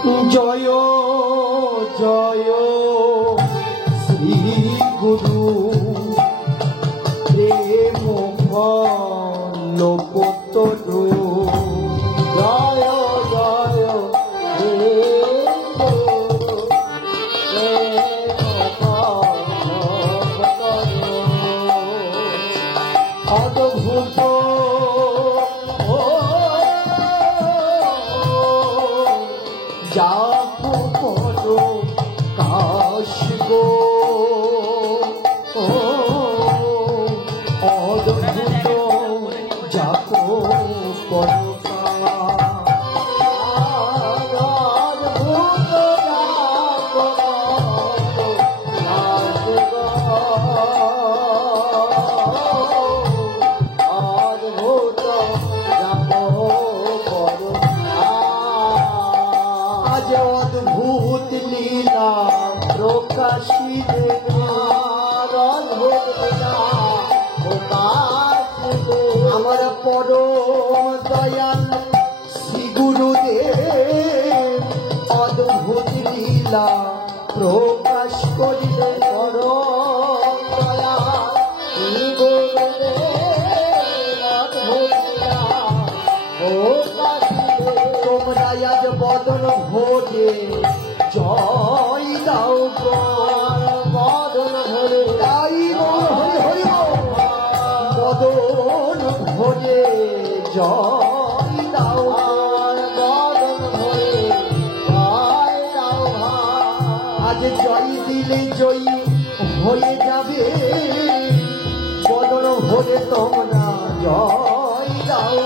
জয় জয় শ্রী গুরু প্রেম লোপতরু জয় জয় অদ্ভুত যাপো পদ কাশ গো অদ্ভুত যাপো পদ অদ্ভুত লীলা প্রকাশিতে আমার পরম দয়াল শ্রী গুরুদেব অদ্ভুত লীলা প্রকাশ করিলে পরম দয়াল শ্রী গুরুদেব অদ্ভুত লীলা তোমরা আজ বদন ভোরে জয় দাও বদন ভোরে বদন ভোরে জয় দাও বদন ভোরে জয় দাও আজ জয় দিলে জয়ী হয়ে যাবে বদন ভোরে তোমরা জয় দাও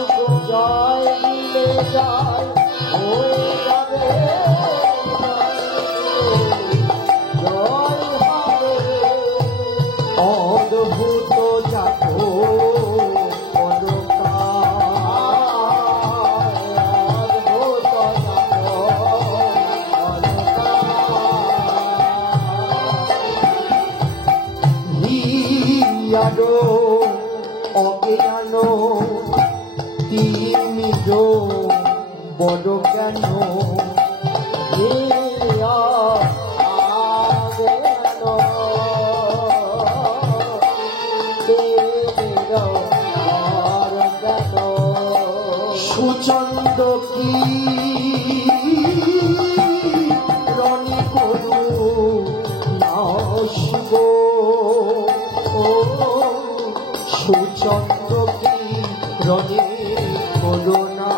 জয় দিলে জয় হয়ে যাবে অদ্ভুত যাপো অজ্ঞান তিনি বড় জ্ঞান সুচন্দ কি রণি করু নাশ গো সুচন্দ কি রণি করুণা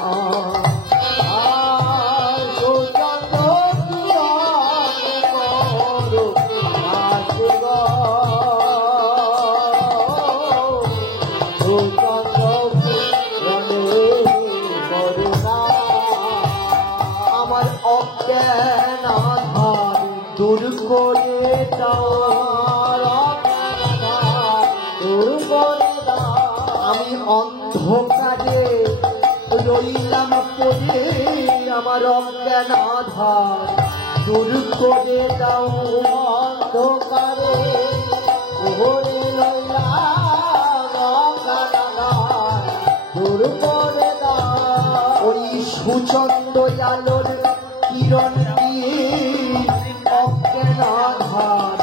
আমার অজ্ঞান আধার দূর করে দাও আমি অন্ধকারে রইলাম পড়ে আমার অজ্ঞান আধার দূর করে দাও অন্ধকারে ঘরে রইলাম দূর করে দাও ওই সুচন্দ্র আলোর কিরণ দিয়ে অজ্ঞান আধার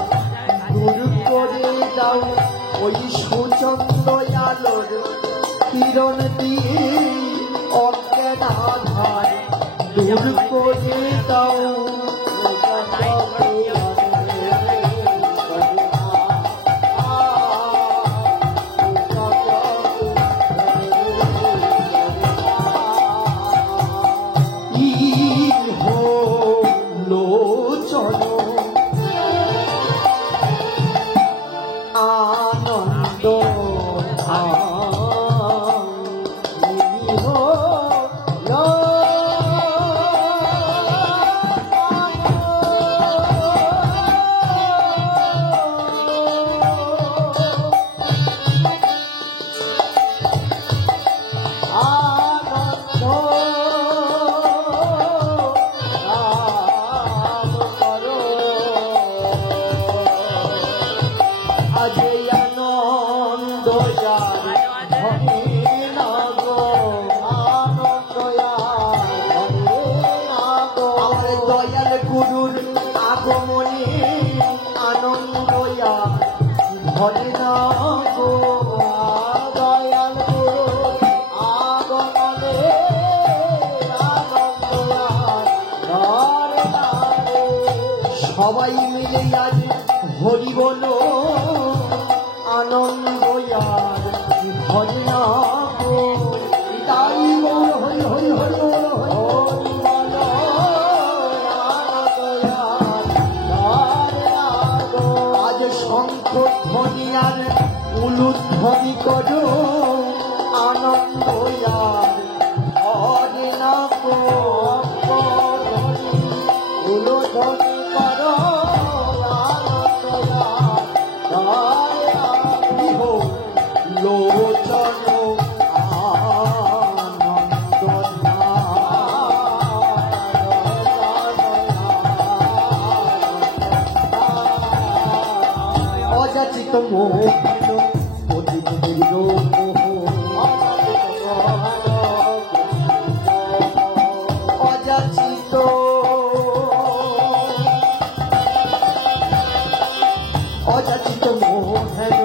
দূর করে দাও ওই সুচন্দ্র আলোর কিরণ দিয়ে অজ্ঞান আধার দূর করে দাও আনন্দ সবাই মিলে আজ হরি বলো আনন্দ আর ভজে নাম তাই বল হরি হরি হরি বল হরি বলো আজ শঙ্খ ধ্বনি আর উলুধ্বনি করো আনন্দ আর ভজে নাম উলুধ্বনি করো লোচন অযাচিত মোহ অযাচিত অযাচিত মোহ হেন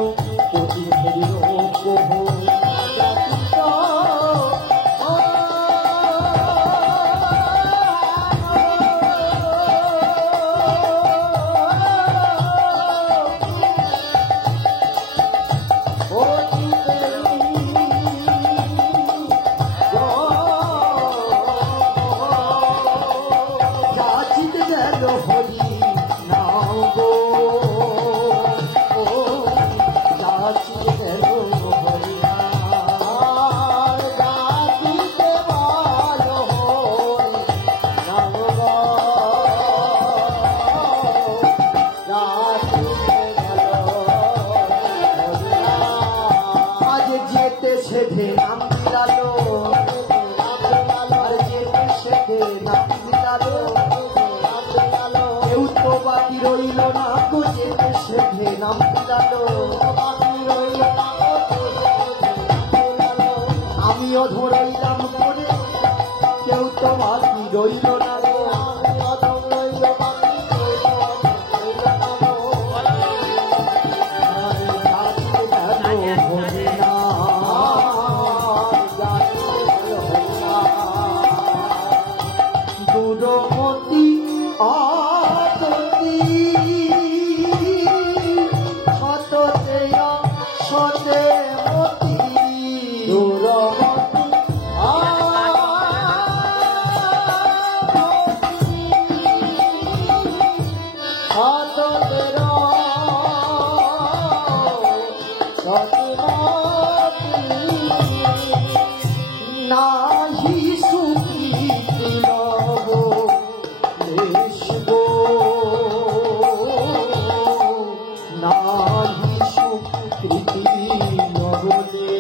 রইল না তো যেতে সেধে নাম দিলালো আমিও ধরাইলাম করে কেউ তো বাকি রইল না দূরমতি নাহি সুকৃতি নব লেশগো নাহি সুকৃতি নবলে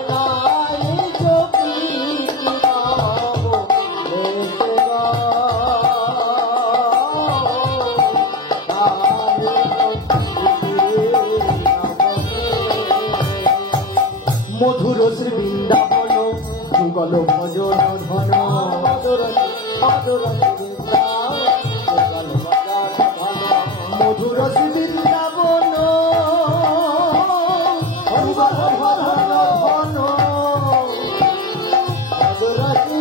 নাহি সুকৃতি নব লেশগো মধুর শ্রী বৃন্দাবন যুগল ভজন ধন মধুর শ্রী বৃন্দাবন যুগল ভজন ধন মধুর শ্রী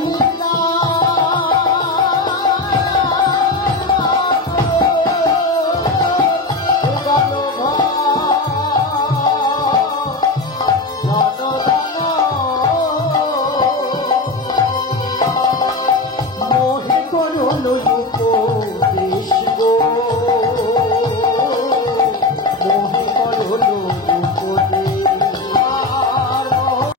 মোহে করো